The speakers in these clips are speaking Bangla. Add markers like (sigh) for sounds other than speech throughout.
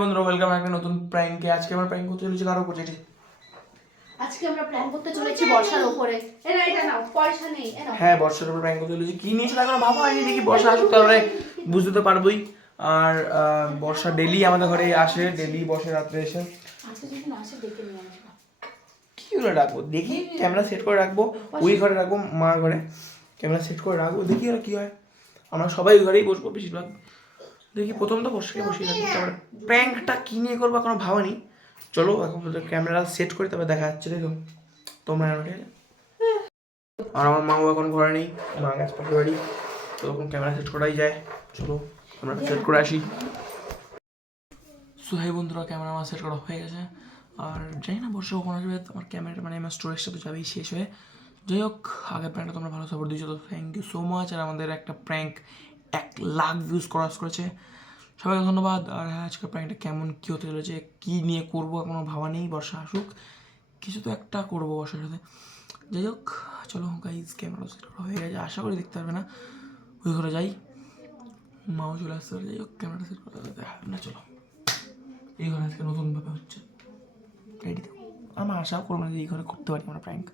বন্ধুরা ওয়েলকাম একটা নতুন প্র্যাঙ্কে আজকে আমরা প্র্যাঙ্ক করতে চলেছি কারও প্রজেক্টে আজকে আমরা প্ল্যান করতে চলেছি বর্ষার ওপরে এ না এটা নাও পয়সা নেই হ্যাঁ বর্ষার উপর প্র্যাঙ্ক করতে চলেছি। কি নিয়েছে এখনও ভাবা হয়নি দেখি বর্ষা আসুক তারপরে বুঝতে তো পারবোই। আর বর্ষা ডেলি আমাদের ঘরে আসে ডেলি বসে রাত্রে এসে। কি করে রাখব? দেখি ক্যামেরা সেট করে রাখব। ওই ঘরে রাখব মার ঘরে। ক্যামেরা সেট করে রাখব দেখি আর কি হয়। আমরা সবাই ওই ঘরেই বসবো বেশিরভাগ। দেখি প্রথম তো বসে বসে রাখব তারপরে প্র্যাঙ্কটা কি নিয়ে করব এখনও ভাবানি। চলো, এখন ক্যামেরা সেট করে তারপরে দেখা যাচ্ছে দেখো। তোমরা আর আমার মাও এখন ঘরে নেই, মা গ্যাস পাখি বাড়ি, তো তখন ক্যামেরা সেট করাই যায়। চলো, আমরা সেট করে আসি। সো হাই বন্ধুরা, ক্যামেরা আমার সেট করা হয়ে গেছে। আর জানি না, বসে কখন আসবে, আমার ক্যামেরা মানে আমার স্টোরেজটা তো যাবেই, শেষ হয়ে। যাই হোক, আগের প্র্যাঙ্কটা তোমরা ভালো সাপোর্ট দিয়েছ, তো থ্যাংক ইউ সো মাচ আর আমাদের একটা প্র্যাঙ্ক এক লাখ ভিউজ ক্রস করেছে। সবাইকে ধন্যবাদ। আর হ্যাঁ আজকের প্র্যাঙ্কটা কেমন, কী হতে চলেছে, কী নিয়ে করব, এখনও ভাবা নেই, বর্ষা আসুক। কিছু তো একটা করব বর্ষার সাথে। যাই হোক, চলো গাইজ ক্যামেরা সেট হয়ে গেছে। আশা করি দেখতে পারবে না। ওই ঘরে যাই। মাও চলে আসতে পারে। যাই হোক ক্যামেরাটা সেট করা দেখা হবে না, চলো। এই ঘরে আজকে নতুনভাবে হচ্ছে। আমরা আশাও করব না যে এই ঘরে করতে পারি আমরা প্র্যাঙ্ক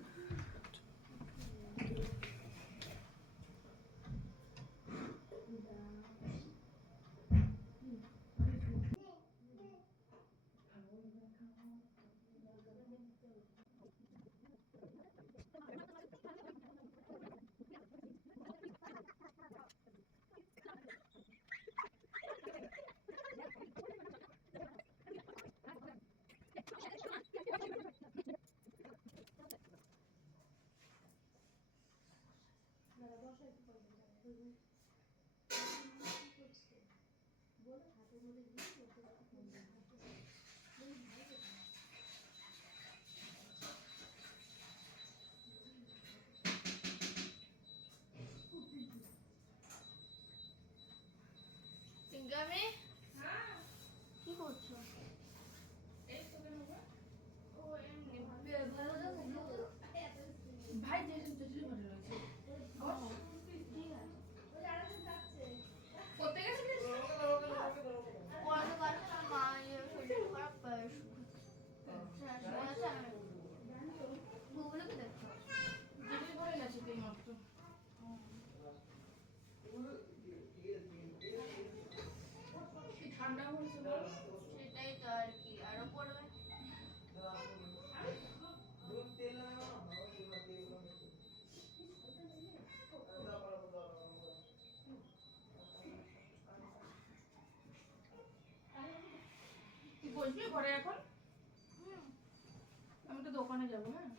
তো যাব হ্যাঁ?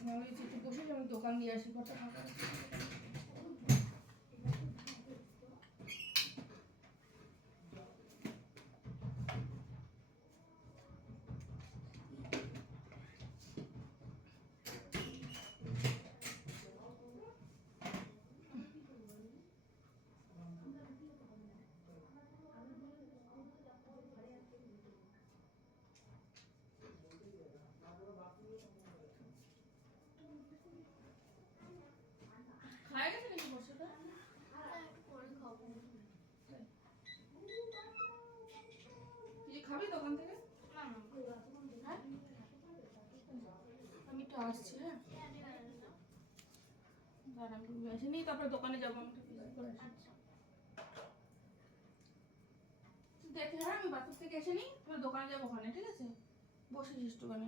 আমি বসে আমি দোকান দিয়ে আসি কটা ফাঁকা আছে। খায় গেছে নাকি বর্ষাটা তুই কি খাবি দোকান থেকে হ্যাঁ? আমি একটু আসছি হ্যাঁ। তারপরে দোকানে যাব আমি একটু করে দেখে হ্যাঁ আমি বাথরুম থেকে এসে নিই তারপরে দোকানে যাব ওখানে ঠিক আছে? বসে একটুখানি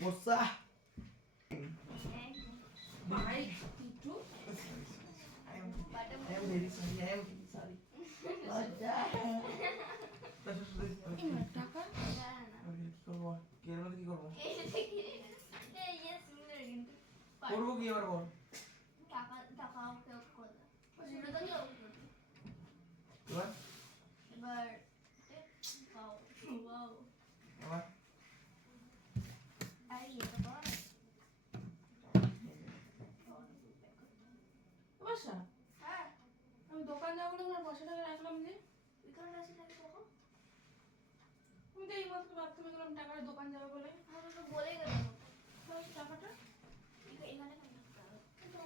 bosah. Eh, baik, tutup. Ayam, ayam dari sini, ayam. দোকান যাব বলে? বলে গেল। তাহলে টাকাটা তো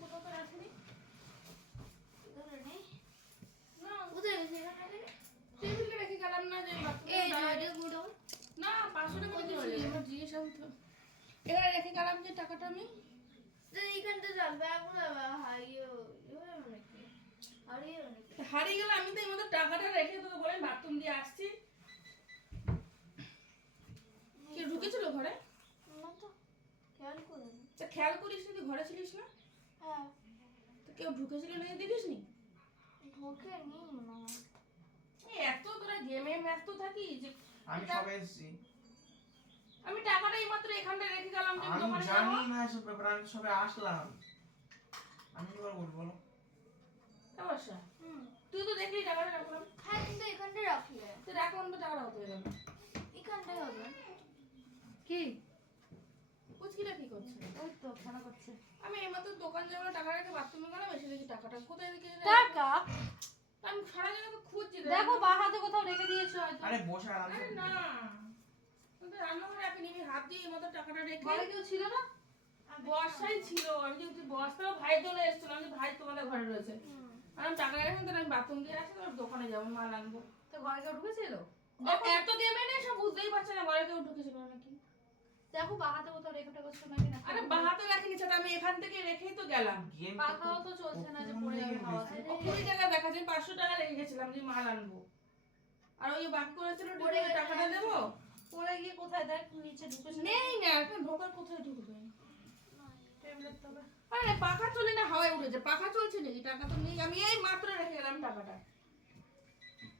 কোথাও তো রাখিনি। না কোথায় গেছে? এখানে টেবিলে রেখে গেলাম না যে এই বাথরুমে যে না পাঁচশো টাকা দিয়েছি আমার জিজ্ঞেস আমি তো এখানে রেখে গেলাম যে টাকাটা আমি। এইখানটা যাবে এখন হারিয়ে হারিয়ে গেলে আমি তো এই মতো টাকাটা রেখে তোকে বলে বাথরুম দিয়ে আসছি কে ঢুকেছিল ঘরে না তো খেয়াল করিনি তা খেয়াল করিস না তুই ঘরে ছিলিস না? হ্যাঁ। তো কেউ ঢুকেছিল নাকি দেখিস নি ঢোকে নি না এত তোরা গেমে ব্যস্ত থাকিস যে আমি সবে এসেছি। আমি টাকাটা এই মাত্র এখানটা রেখে গেলাম যে আমি আমি জানি না এসব ব্যাপার আমি সবে আসলাম। আমি এবার বলব বলো? অবশ্য হুম। তুই তো দেখলি টাকাটা রাখলাম। হ্যাঁ কিন্তু এখানটা রাখলে। তুই রাখলাম তো টাকাটা হতে গেল। এখানটাই হবে। কি? কুচকিটা কি? করছে ওই তো খেলা করছে আমি এই দোকান যাব টাকা রেখে বাথরুমে গেলাম এসে দেখি টাকাটা কোথায় রেখে টাকা? আমি সারা জায়গা তো খুঁজছি দেখো। বা হাতে কোথাও রেখে দিয়েছ হয়তো। আরে বসে আরাম আরে না। আমি রান্নাঘরে রাখিনি আমি হাত দিয়ে এই মতো টাকাটা রেখে ঘরে কেউ ছিল না? বর্ষাই ছিল। আমি যেহেতু বর্ষাও ভাই চলে এসেছিলাম যে ভাই তোমাদের ঘরে রয়েছে। আর আমি টাকা রেখে তাহলে আমি বাথরুম দিয়ে আসি তারপর দোকানে যাব মাল আনব। তো ঘরে কেউ ঢুকেছিল? এত গেমে নেই সব বুঝতেই পারছে না ঘরে কেউ ঢুকেছিল নাকি? দেখো বা হাতে কোথাও রেখে টেখেছো নাকি না। আরে বাহাতে রাখিনি সেটা আমি এখান থেকে রেখেই তো গেলাম। পাখাও তো চলছে না যে পড়ে যাবে হাওয়াতে কুড়ি টাকা দেখা যায় পাঁচশো টাকা রেখে গেছিলাম যে মাল আনব। আর ওই যে করেছিল পড়ে টাকাটা দেবো? পড়ে গিয়ে কোথায় দেখ নিচে ঢুকেছে নেই না এখন ঢোকার কোথায় ঢুকবে? আরে পাখা চলে না হাওয়ায় উঠেছে পাখা চলছে নাকি? টাকা তো নেই। আমি এই মাত্র রেখে গেলাম টাকাটা।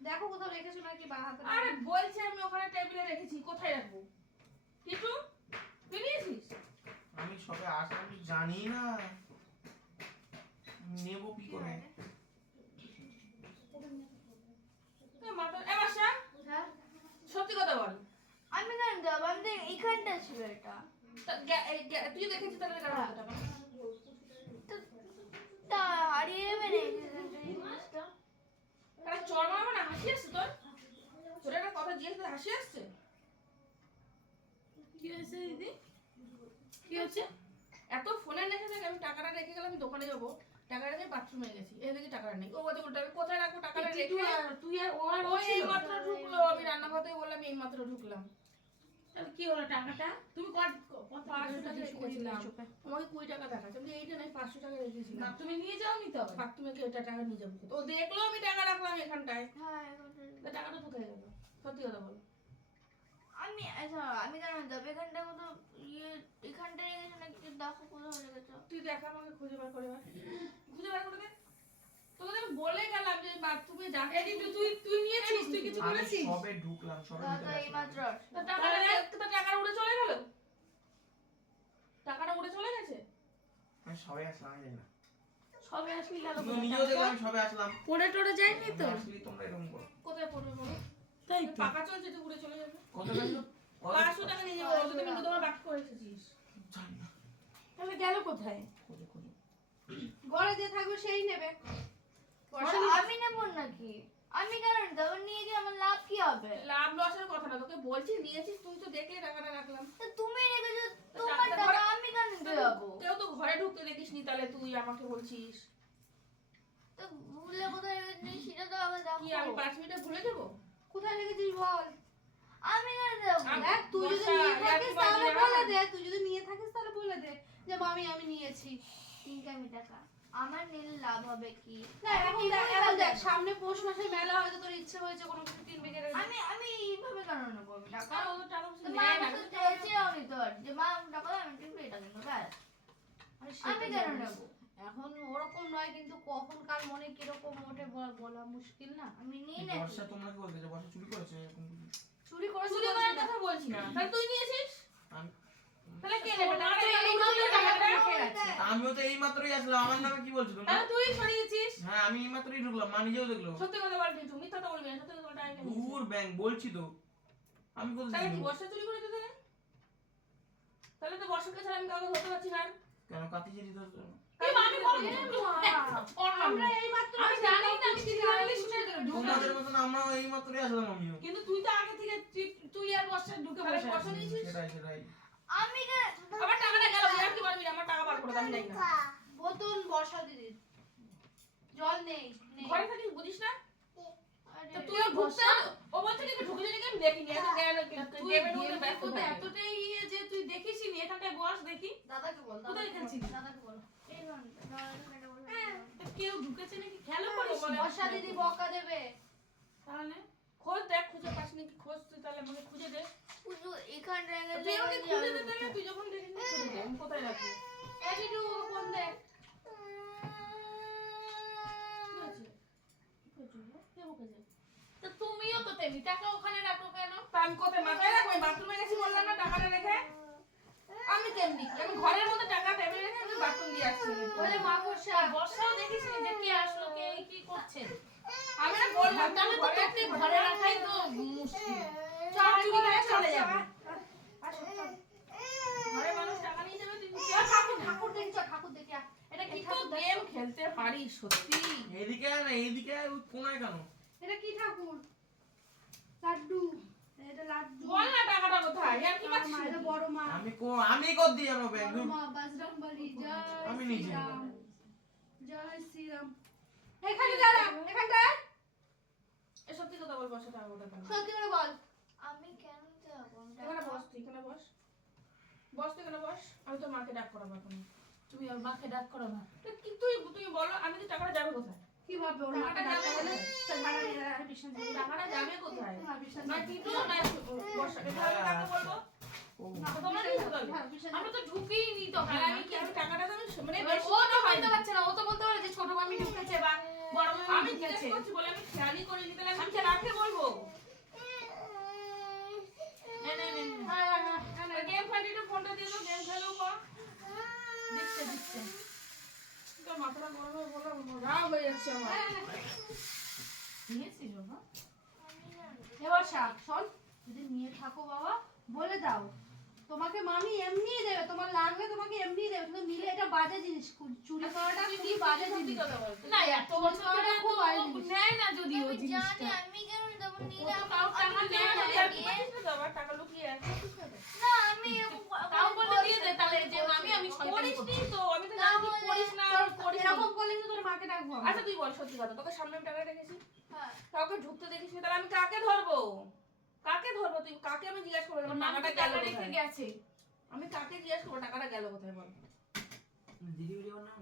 দেখো কোথাও রেখেছো নাকি বা হাতে আরে বলছি আমি ওখানে টেবিলে রেখেছি কোথায় রাখব? কিছু আমি সবে আসলাম আমি জানি না। নেব কি করে? হ্যাঁ। সত্যি কথা বল। আমি কেন দেবো আমি তো এইখানটা ছিল এটা। তুই দেখেছিস তাহলে তো- তা হারিয়ে না জিনিসটা। আরে চর মারবো না? হাসি আসছে তোর? তোর একটা কথা জিজ্ঞেস হাসি আসছে? কি হয়েছে দিদি? কি হচ্ছে? এত ফোনে রেখে থাকে আমি টাকাটা রেখে গেলাম আমি দোকানে যাব। টাকা রেখে বাথরুমে গেছি। এই দেখি টাকাটা নেই। ও বলতে বলতে কোথায় রাখব? টাকাটা রেখে তুই আর ও আর ও এই মাত্র ঢুকলো। আমি রান্না করতে বললাম এই মাত্র ঢুকলাম। তাহলে কি হলো টাকাটা? তুমি কত কত পাঁচশো টাকা টাকা রেখেছিলাম। চোখে কুড়ি টাকা দেখাচ্ছে। আমি এইটা নাই পাঁচশো টাকা রেখেছিলাম। তুমি নিয়ে যাও নি তো বাথরুমে টাকা নিয়ে যাব। দেখল আমি টাকা রাখলাম এখানটায়। হ্যাঁ টাকাটা কোথায় গেল। সত্যি কথা বল। আমি আচ্ছা আমি দেবো এখানটা কোথাও ইয়ে এখানটা রেখেছো নাকি দেখো কোথাও রেখেছো? তুই দেখ আমাকে খুঁজে বার করে বার খুঁজে বার করে দে। তোকে আমি বলে গেলাম যে বাথরুমে যাকে এদি তুই তুই তুই নিয়েছিস তুই কিছু করেছিস? সবে ঢুকলাম সবে দাদা এই আসলাম। মাত্র। তা টাকাটা তা টাকাটা উড়ে চলে গেল? টাকাটা উড়ে চলে গেছে? আমি সবে আসলাম আমি জানি না সবে আসবি গেল তুমি নিজেও দেখলে সবে আসলাম। পড়ে টড়ে যায়নি তো? আমি আসলেই তোমরা এরকম করো। তাই তো পাকা চলছে যে উড়ে চলে যাবে। কত লাগল কত- পাঁচশো টাকা নিয়ে যাব তুমি তোমার বাকি করে এসেছিস জানি না। তাহলে গেল কোথায়? খোঁজো খোঁজো ঘরে যে থাকবে সেই নেবে। আমি নেব নাকি? আমি কেন দেবো নিয়ে গিয়ে আমার লাভ কি হবে? লাভ লসের কথা না তোকে বলছি নিয়েছিস তুই তো দেখলে টাকাটা রাখলাম। তো তুমি রেখেছো তোমার টাকা আমি কেন দেবো? কেউ তো ঘরে ঢুকতে দেখিস নি তাহলে তুই আমাকে বলছিস। তো ভুলে কোথায় সেটা তো আগে কি আমি পাঁচ মিনিটে ভুলে যাব? কোথায় রেখেছিস বল? আমি কেন দেবো দেখ তুই যদি নিয়ে থাকিস তাহলে বলে দে তুই যদি নিয়ে থাকিস তাহলে বলে দে যে মামি আমি নিয়েছি। তিন কামি টাকা আমার নীল লাভ হবে কি? না এখন দেখ এখন দেখ সামনে পৌষ মাসে মেলা হয়তো তোর ইচ্ছে হয়েছে কোনো কিছু কিনবে কেন আমি আমি এইভাবে কেন নেব আমি? টাকা? ও টাকা পয়সা মা না, আমাকে কিন্তু তোর। যে মা টাকা আমি কিন্তু এটা কিনবো ব্যাস। আমি কেন নেব? এখন ওরকম নয় কিন্তু কখন কার মনে কীরকম ওঠে বল- বলা মুশকিল না? আমি নিই না বর্ষা তোমরা কি বলতে বর্ষা চুরি করেছে চুরি করে চুরি করার কথা বলছি না। তাহলে তুই নিয়েছিস? তাহলে কে নেবে। আমিও তো এই মাত্রই আসলাম। আমার নামে কি বলছো তুমি তাহলে তুই সরিয়েছিস? হ্যাঁ আমি এই মাত্রই ঢুকলাম। মা নিজেও দেখল। সত্যি কথা বলবি তুই মিথ্যা কথা বলবি না সত্যি কথা দূর ব্যাংক বলছি তো। আমি কোথায় তাহলে কি বর্ষা চুরি করেছে তাহলে? তাহলে তো বর্ষাকে ছাড়া আমি কাউকে ধরতে পারছি না। কেন কাতি তো কিন্তু তুই তো আগে থেকে তুই- তুই আর বর্ষা ঢুকে বসে আছিস। সেটাই সেটাই। আমি আমার টাকাটা গেল আর কি পারবি না আমার টাকা বার করে দে, আমি না। বোতল বর্ষা দিদির। জল নেই নেই। ঘরে থাকিস বুঝিস না? তুই ঢুকতে ও বলছে কি ঢুকে জানি আমি দেখিনি? এত জ্ঞান তুই গেমের মধ্যে গেমের ব্যস্ত মধ্যে থাকে। এতটাই যে তুই দেখিসই এখানটায় বস দেখি। দাদাকে বল কোথায় দাদাকে বল। এই ঘণ্টা, দাও, এখানে বসে আছো। তো কেউ ঢুকেছে নাকি? খেলো করিস বর্ষা দিদি বকা দেবে। তাহলে? খোঁজ দেখ খুঁজে পাস নাকি খোঁজ তুই তাহলে আমাকে খুঁজে দে। শুধু এখানটা গেলে তুই আমাকে খুঁজে দে তাহলে তুই যখন দেখিস না খুঁজে দে আমি কোথায় রাখব? একটু ফোন দে কি আছে? কি হয়েছে গো? কে বকেছে? তো তুমিও তো তেমনি টাকা ওখানে রাখো কেন? কোথায়? মাথায় রাখব আমি বাথরুমে গেছি বললাম না টাকাটা রেখে আমি কেমনি কি? আমি ঘরের মধ্যে টাকা টেবিলে রেখে আমি বাথরুম দিয়ে আসছি বলে মাকড়সা বর্ষাও দেখিস নি যে কে আসলো কে কি করছে আমি না বললাম তাহলে তো ঘরে তোকে ঘরে রাখাই তো মুশকিল চল চল, চুরি করে চল, চলে চল। যাবে আসো, চল। ঘরে মানুষ টাকা নিয়ে যাবে তুই এ ঠাকুর ঠাকুর দেখছ ঠাকুর দেখে আয়। এটা কি একটু ঠাকুর গেম খেলতে পারিস সত্যি? এইদিকে আয় না এইদিকে আয়, ওই কোনায় কেন? এটা কি ঠাকুর? লাড্ডু। এটা লাড্ডু। বল না টাকাটা কোথায়? আর কি বড় এটা বড় মা। আমি কো আমি কর দিয়ে জানো ব্যাংক বড় মা বজরংবলী জয় আমি নিজে। জয় শ্রীরাম। এখানে দাঁড়া এখানটা এ সত্যি কথা বল বসে টাকা কোথায় সত্যি করে বল। আমি কেন যাব? এখানে বস তুই এখানে বস। বস তুই এখানে বস। আমি তোর মাকে ডাক করাবো এখন। তুমি ওর মাকে ডাক করো না। কি তুই তুই বলো আমি তো টাকাটা যাবে কোথায়? কি ভাববে ওর টাকাটা যাবে। টাকাটা যাবে কোথায়? না। না আমি কাকে বলব? কি আমরা তো ঢুকেই নি তো আমি কি? আমি টাকাটা আমি মানে ও তো তো বলতে পারছে না ও তো বলতে পারে যে ছোট মামি ঢুকেছে বা বড় মামি আমি ঢুকেছে। বলে আমি খেয়ালই করিনি তাহলে আমি কাকে বলব? নে নে নে নে। গেম খেলিতে ফোনটা দিয়ে তো গেম খেলব। কর দিচ্ছে দিচ্ছে মাথাটা গরম হয়ে বললাম রাগ হয়ে যাচ্ছে আমার নিয়েছিস হ্যাঁ? আমি জানি। এবার শাক শোন যদি নিয়ে থাকো বাবা বলে দাও তোমাকে মামি এমনি দেবে তোমার লাগলে তোমাকে এমনি দেবে কিন্তু নিলে এটা বাজে জিনিস চুরি করাটা খুবই বাজে জিনিস। না এত বছর ধরে খুব বাজে জিনিস। নেয় না আমি জানি জিনিসটা। আমি কেন দেবো? নিলে তো টাকা নেয় না, তো টাকা লুকিয়ে রাখে। না আমি তাও বলে দিয়ে দে তাহলে যে মামি আমি করিস নি। তো আমি তো জানি তুই করিস না তোর- করিস এরকম করলে কিন্তু তোর মাকে ডাকবো। আচ্ছা তুই বল সত্যি কথা তোকে সামনে আমি টাকা রেখেছি। হ্যাঁ। কাউকে ঢুকতে দেখিস নি, তাহলে আমি কাকে ধরবো? কাকে ধরবো তুই? কাকে আমি জিজ্ঞেস করব? টাকাটা গেল রেখে গেছে। আমি কাকে জিজ্ঞাসা করব? টাকাটা গেল কোথায় বল। না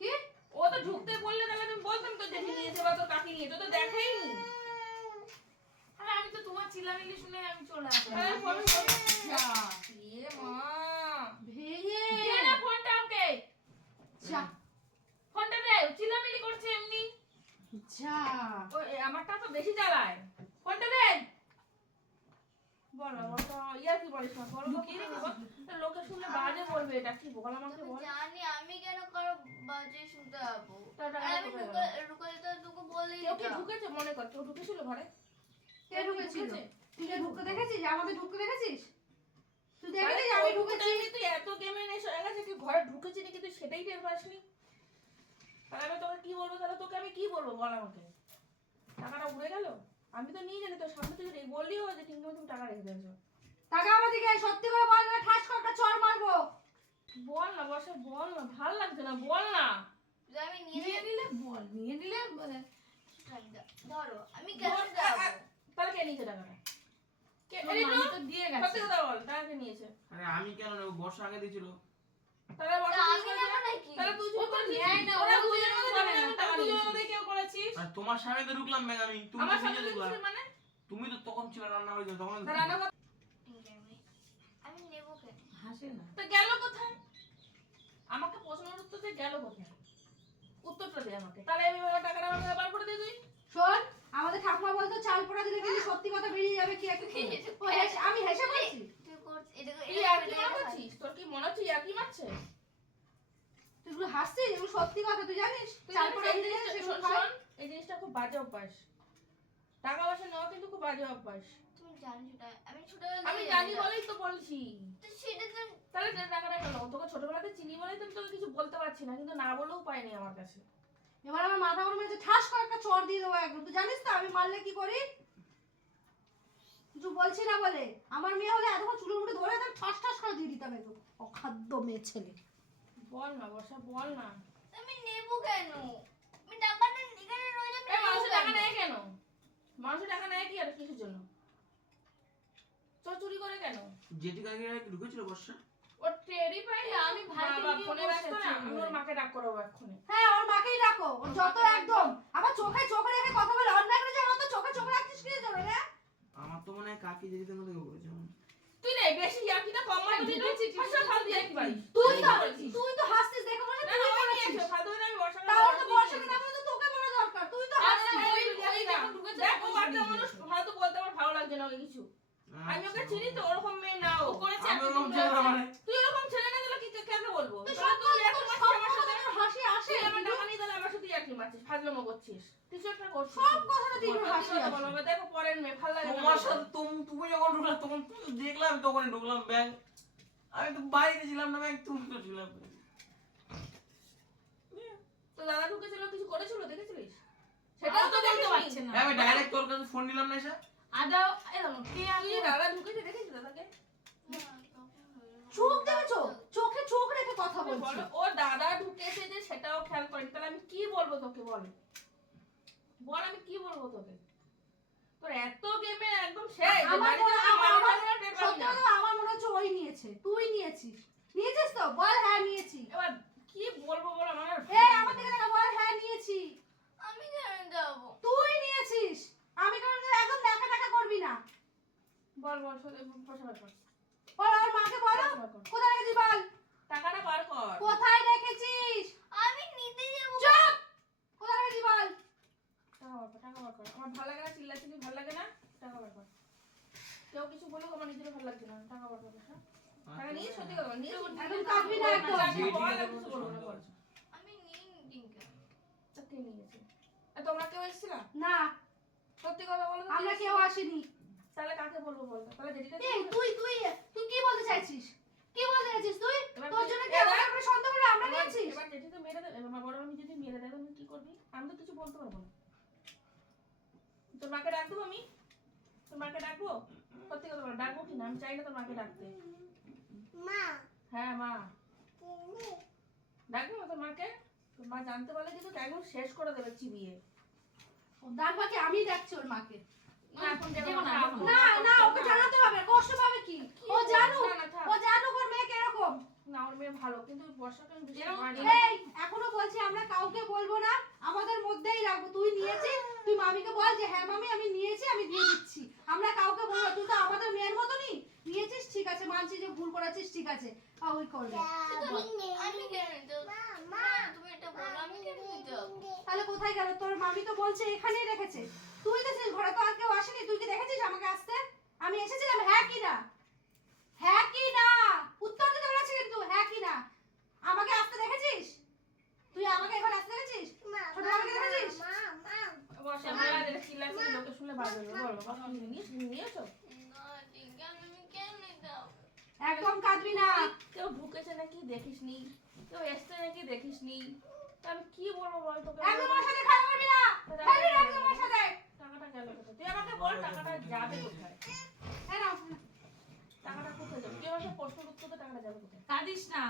কি? ও তো ঢুকতে বললে তাহলে তুমি বলতাম তো দেখে নিয়েছে বা তো কাকে নিয়ে তো তো দেখাইনি। আরে আমি তো তোমার চিল্লামিলি শুনে আমি চলে আসলাম হ্যাঁ, বলো, বলো। যা এ মা ভেঙে দে না ফোনটা ওকে যা ফোনটা দে ও চিল্লামিল্লি করছে এমনি যা ও এ, আমারটা তো বেশি চালায় ফোনটা দে বল ওটা ইয়া কি বলিস না বল লুকিয়ে রেখে বল তা লোকে শুনলে বাজে বলবে এটা কি বল আমাকে আমি বল জানি আমি কেন কারও বাজে শুনতে যাব তা টাকা আর আমি কোথায় ঢুকে গেল? ঢুকে তো তোকে বলেই কেউ কি দিতাম। ঢুকেছে মনে কর কেউ ঢুকেছিল ঘরে। কে ঢুকেছিল? তুই ঢুকতে দেখেছিস? আমাদের ঢুকতে দেখেছিস? তুই দেখেছিস আমি ঢুকেছি? তুই এত গেমে নেশা হয়ে গেছে কি ঘরে ঢুকেছি নাকি তুই সেটাই টের পাসনি? তাহলে আমি তোকে কি বলব? তাহলে তোকে আমি কি বলব? বল আমাকে। টাকাটা উড়ে গেল? আমি তো নিয়ে জানি তোর সামনে তুই যে ঠিক তুমি টাকা রেখে দিয়েছ। টাকা আমাদের দিকে সত্যি করে বল না ঠাস করে একটা চড় মারবো। বল না বসে বল না ভালো লাগছে না বল না। আমি নিয়ে নিলে বল নিয়ে নিলে বলে- ধরো আমি কেন বল, যাব আ- আ- তাহলে কে নিয়েছে টাকাটা কে তোর তো, তো দিয়ে সত্যি কথা বল টাকা কে নিয়েছে আরে আমি কেন নেব বর্ষা আগে দিয়েছিল তাহলে বর্ষা তা চুরি আমি করেছে? নেব নাকি? তাহলে তুই চুরি নেয় না, ওরা ওরা দুজনের মধ্যে করে যাবে না, না, তারা টাকা দুজনের মধ্যে কেউ করেছিস? আর তোমার সামনে তো ঢুকলাম ব্যাগ আমি তুমি আমার তো সামনে নিজে মানে? তুমি তো তখন ছিল রান্না হয়েছিল তখন রান্না। আমি নেব কেন হাসে না। তা গেল কোথায়? আমাকে প্রশ্নের উত্তর গেল কোথায়? উত্তরটা দে আমাকে। তাহলে আমি টাকাটা আমাকে বার করে দে তুই। শোন আমাদের ঠাকুমা বলতো চাল পোড়া দিলে কিন্তু সত্যি কথা বেরিয়ে যাবে কি একটা আমি হেসে বলছি তুই তুই? তোর কি মনে হচ্ছে ইয়ার্কি মারছে? তুই এগুলো হাসছিস? এগুলো সত্যি কথা তুই জানিস? তুই চাল পোড়া দিলে এই জিনিসটা খুব বাজে অভ্যাস। টাকা পয়সা নেওয়া কিন্তু খুব বাজে অভ্যাস। জানো সেটা আমি ছোটবেলা আমি জানি বলেই তো বলছি। তো সেটা তো তাহলে যে টাকাটা গেল তোকে ছোটবেলাতে চিনি বলেই তো আমি তোকে কিছু বলতে পারছি না কিন্তু না বলেও পাইনি আমার কাছে। এবার আমার মাথা গরম হয়েছে ঠাস করে একটা চড় দিয়ে দেবো একদম। তুই জানিস তো আমি মারলে কি করি? কিছু বলছি না বলে। আমার মেয়ে হলে এতক্ষণ চুলের মুঠে ধরে তাহলে ঠাস ঠাস করে দিয়ে দিতাম একদম। অখাদ্য মেয়ে ছেলে। বল না বর্ষা বল না। আমি নেব কেন? আমি টাকাটা এখানে রইলে আমি মানুষের টাকা নেয় কেন? মানুষের টাকা নেয় কি আর কিসের জন্য? চোর চুরি করে কেন? জেটি কাকে ঢুকেছিল বর্ষা। ও টেরি পাই আমি বাবা ফোনে ব্যস্ত না। আমি ওর মাকে ডাক করব এক্ষুনি। হ্যাঁ ওর মাকেই রাখো ওর যত একদম। আবার চোখে চোখে রেখে কথা বলে অন্যায় করে যাবে তো চোখে চোখে রাখছিস কি জন্য রে আমার তো মনে হয় কাকি জেটিতে মধ্যে করেছে তুই না বেশি ইয়ার্কিটা কম মার দিলি ঢুকেছি, ফার্স্ট ফালতু ইয়ার্কি পারিস তুই তো? তুই তো হাসছিস দেখে মনে না তুই করেছিস। ফালতু আমি বর্ষাকে তাহলে তো বলে বর্ষাকে না বলে তো তোকে বলা দরকার তুই তো হাসছিস। দেখ বাচ্চা মানুষ ফালতু বলতে আমার ভালো লাগছে না কিছু। আমি ওকে চিনি তো ওরকম মেয়ে না ও। করেছে, আমি ওরকম ছেলে না। মানে। দিলে কি বলব? হাসি আসে। আমার টাকা নিয়ে তাহলে আমার সাথে ইয়ার্কি মারছিস ফাজলামো করছিস। কিছু একটা করছিস। সব কথাতে তুই হাসি কথা আসে। বলো, এবার দেখো পরের মেয়ে ভালো লাগে তোমার সাথে তুমি যখন ঢুকলাম তখন দেখলাম তখনই ঢুকলাম ব্যাংক আমি তো বাড়িতে ছিলাম না ব্যাংক তুমি তো ছিলাম। তো দাদা ঢুকেছিল কিছু করেছিল দেখেছিলিস? সেটাও তো পারছে পারছে না। না আমি ডাইরেক্ট তোর কাছে ফোন নিলাম না এসে। আদা এরকম কে আমি দাদা ঢুকেছে দেখেছিস দাদাকে? না, তখন হলো। চোখ দেখেছ? চোখে চোখ রেখে কথা বলছি। ও দাদা ঢুকেছে যে সেটাও খেয়াল করেনি তাহলে আমি কি বলব তোকে বল? বল আমি কি বলব তোকে? তোর এত গেমে একদম শেষ আমার মনে- আমার- মনে হচ্ছে ওই নিয়েছে তুই নিয়েছিস। নিয়েছিস তো? বল হ্যাঁ নিয়েছি। এবার কি বলব বল আমার? এই আমার দিকে বল হ্যাঁ নিয়েছি। আমি কেন যাব? তুই নিয়েছিস। আমি কারণ একদম করবি না? বল বল পয়সা বার কর বল আমার মাকে বলো। কোথায় রেখেছিস বল? টাকাটা বার কর। কোথায় রেখেছিস? আমি নিতে যাব। চুপ! কোথায় রেখেছিস বল? টাকা বার কর টাকা বার কর। আমার ভালো লাগে না চিল্লাচিল্লি ভালো লাগে না টাকা বার কর। কেউ কিছু বলুক আমার নিজেরও ভালো লাগছে না টাকা বার কর হ্যাঁ? টাকা নিয়ে সত্যি কথা নিয়ে একদম কাঁদবি না একদম। বল, আমি কিছু বলব না, বল। আমি নিই ডিঙ্কা তা কে নিয়েছে? আর তোমরা কেউ এসেছিলা? না। সত্যি কথা বলো আমরা কেউ আসিনি তাহলে কাকে বলব বল? তাহলে তুই তুই তুই কি বলতে চাইছিস কি বলতে চাইছিস তুই তোর জন্য কি আমার সন্দেহ করে আমরা এবার- নিয়েছিস এবার জেঠি তো মেরে দেবে, এবার বড় আমি যদি মেরে কি করবি? আমি তো কিছু বলতে পারব না। তোর মাকে ডাকবো আমি? তোর মাকে ডাকবো? সত্যি কথা বলো, ডাকবো কি না? আমি চাই না তোর মাকে ডাকতে। মা হ্যাঁ, মা। ডাকবো না তোর মাকে? তোর মা জানতে পারলে কিন্তু একদম শেষ করে দেবে চিবিয়ে। বাকি আমি দেখছি ওর মাকে। না, না, না, না। না ওকে জানাতে হবে কষ্ট পাবে কি? ও জানুক। ও জানুক ওর মেয়ে কীরকম। মেয়ে ভালো, কিন্তু এখনও বলছি আমরা কাউকে বলব না আমাদের মধ্যেই রাখব। তুই নিয়েছিস তুই মামিকে বল যে হ্যাঁ মামি আমি নিয়েছি আমি দিয়ে দিচ্ছি। আমরা কাউকে বলব তুই তো আমাদের মেয়ের মতনই। নিয়েছিস ঠিক আছে মানছি যে ভুল করেছিস ঠিক আছে। ওই করবে। কেন কেন? তাহলে কোথায় গেল? তোর মামি তো বলছে এখানেই রেখেছে। তুই তো ঘরে তো আর কেউ আসেনি। তুই কি দেখেছিস আমাকে আসতে? আমি এসেছিলাম হ্যাঁ কি না? হ্যাঁ কি না? উত্তর দিতে বলেছি কিন্তু হ্যাঁ কি না? আমাকে আসতে দেখেছিস? তুই আমাকে এখন আসতে দেখেছিস? ছোট মামাকে দেখেছিস? বর্ষা মেলা যেটা লোকে শুনলে বাজে হবে। বল, বাবা, তুমি নিয়ে- নিয়েছো? আমি? একদম কাঁদবি না। কেউ ঢুকেছে নাকি দেখিসনি? কেউ এসছে নাকি দেখিসনি? তা আমি কি বলব বল তোকে? একদম আমার সাথে করবি না। খেলবি না আমার সাথে। টাকাটা গেল তুই আমাকে বল টাকাটা যাবে কোথায়। নাও। টাকাটা কোথায় যাবে? তুই আমাকে প্রশ্ন উত্তর দে, টাকাটা যাবে কোথায়? কাঁদিস না।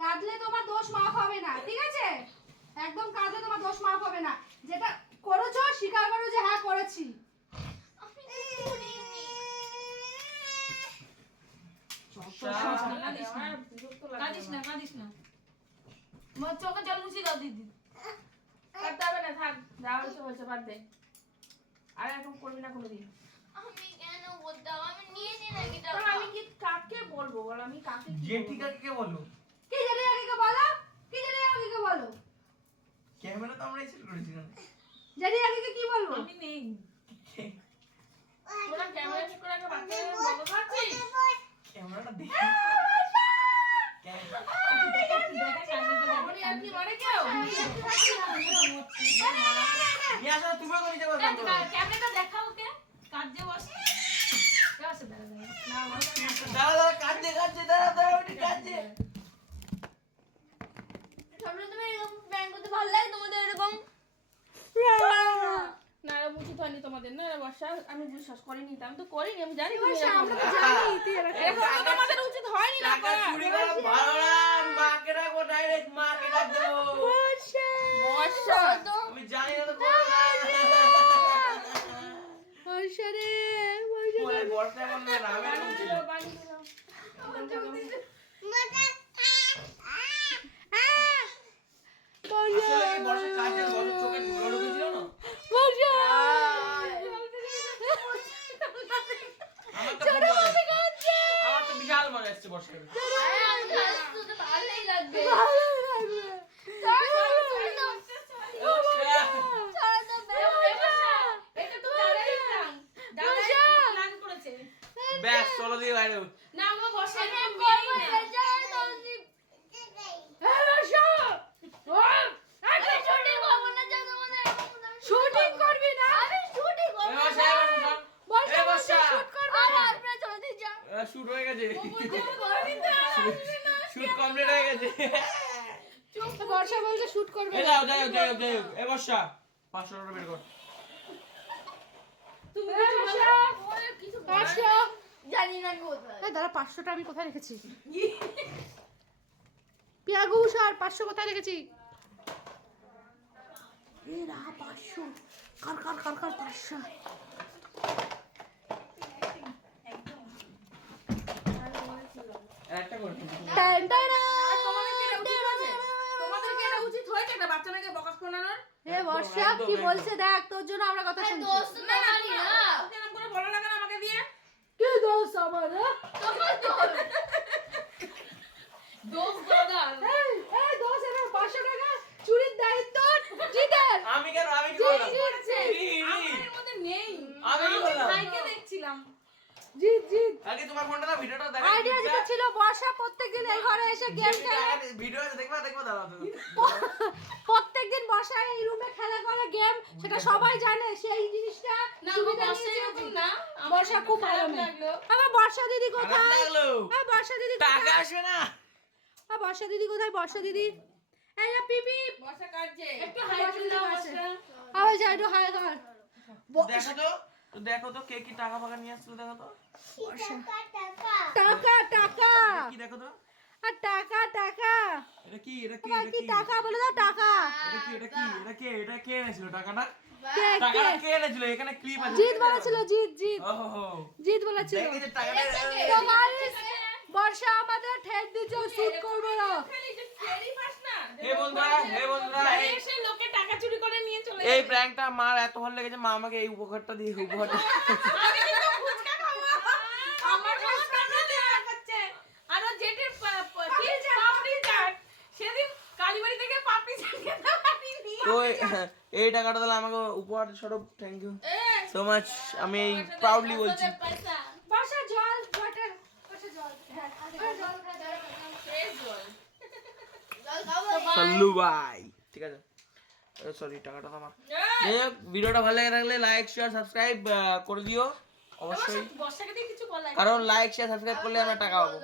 কাঁদলে তোমার দোষ মাফ হবে না ঠিক আছে? একদম কাঁদলে তোমার দোষ মাফ হবে না। যেটা করেছ স্বীকার করো যে হ্যাঁ করেছি। কাঁদিস না। কাঁদিস না। চোখে জল মুছিয়ে দাও দিদি। কাঁদতে হবে না থাক। যা হয়েছে হয়েছে বাদ দে। আর এখন করবি না কোনোদিন। আমি কেন বলতাম আমি নিয়েছি নাকি তাহলে আমি কি কাকে বলব বল? আমি কাকে কি যে ঠিক আছে কে বলো কি জানি আগে বলো? কি জানি আগে বলো? ক্যামেরা তো আমরা সেট করেছি না। জানি আগে কি বলব? আমি নেই। তোরা ক্যামেরা ঠিক করে বলো খাচ্ছিস ক্যামেরাটা দেখি। কি নিয়ে আসো তুমিও তো নিতে পারবে ক্যামেরাটা দেখাও ওকে কাজ বস। তোমাদের না বর্ষা। আমি বিশ্বাস করিনি তা আমি তো করিনি আমি জানি তোমাদের উচিত হয়নি না করা। করা বর্ষা। আমি জানি না বর্ষা রে বিশাল মজা এসছে বর্ষার ভালোই লাগবে। ভালো লাগবে বর্ষা, এটা তো দাদাই plan। দাদাই plan করেছে। ব্যাস চলো দিয়ে বাইরে না, আমার বর্ষা আমি এরকম করব মেয়েই না। হ্যাঁ শুটিং করব না মনে হয় শুটিং করবি আমি শুটিং করব না বর্ষা। শুট করবে আমার আপনারা চলে দিয়ে যাও এ, শুট হয়ে গেছে শুট কমপ্লিট হয়ে গেছে বর্ষা বলছে শুট করবে যাও যাই হোক যাই হোক যাই হোক এ বর্ষা পাঁচশো টাকা বের কর তুমি এ কিছু বর্ষা বলো। ওরে কিছু বলো। পাঁচশো জানি না আমি কোথায় এই দাঁড়া পাঁচশোটা আমি কোথায় রেখেছি? (laughs) পিয়াগুস আর পাঁচশো কোথায় রেখেছি? এ না পাঁচশো। কার কার কার কার পাঁচশো? বর্ষা কি বলছে? দেখ তোর জন্য আমরা কথা শুনছি। দোস্ত তো আমারই না। করে বলো না আমাকে দিয়ে? কি দোষ আমার আমি কেন আমি কি করলাম নেই। আমি দেখছিলাম। জিত জিত আগে তোমার ফোনটা দাও ভিডিওটা দেখো আইডিয়া যেটা ছিল বর্ষা প্রত্যেকদিন এই ঘরে এসে গেম খেলে ভিডিও আছে দেখবা দেখবা তো (laughs) প্রত্যেকদিন বর্ষা এই রুমে খেলা করে গেম সেটা সবাই জানে সেই জিনিসটা না, না। বর্ষা খুব ভালো লাগল। বর্ষা দিদি কোথায়? লাগল। হ্যাঁ বর্ষা দিদি টাকা কোথায়? আসবে না। বর্ষা দিদি কোথায়? বর্ষা দিদি। এই যে পিপি। বর্ষা কাটছে। একটু হাই দাও বর্ষা। আবার যা একটু হাই কর দেখো তো তো দেখো তো কে কি টাকা ফাকা নিয়ে আসছিল দেখো তো। টাকা। টাকা কি দেখো তো? আর টাকা টাকা। এটা কি এটা কি এটা কি টাকা বলে দাও টাকা। এটা কি এটা কি এটা কে এটা কে এনেছিল টাকাটা? টাকাটা কে? এনেছিল? এখানে ক্লিপ আছে। জিত বলেছিল জিত জিত ওহো। জিত বলেছিল। তোমার বর্ষা আমাদের ঠেক দিচ্ছে শুট করবে না। হে বন্ধুরা হে বন্ধুরা এই- এসে লোকে টাকা চুরি করে নিয়ে চলে এই প্র্যাঙ্কটা মার এত ভালো লেগেছে মা আমাকে এই উপহারটা দিয়ে উপহারটা আমি কিন্তু ফুচকা খাব। আমার ফুচকা খেতে দেখাচ্ছে। আর ও জেটের পা- পা- কি পাপড়ি চাট। সেদিন কালীবাড়ি থেকে পাপড়ি চাট খেতে পারিনি। এই- টাকাটা দিলে আমাকে উপহার স্বরূপ থ্যাংক ইউ সো মাচ আমি এই প্রাউডলি বলছি তোদের পয়সা। বর্ষা জল ওয়াটার বর্ষা জল হ্যাঁ আরে জল খা জল খা। এই জল। জল খাব সাল্লু ভাই ঠিক আছে সরি টাকাটা তো আমার এই, যাই হোক ভিডিওটা ভালো লেগে থাকলে লাইক শেয়ার সাবস্ক্রাইব করে দিও অবশ্যই কারণ লাইক শেয়ার সাবস্ক্রাইব করলে আমরা টাকা পাবো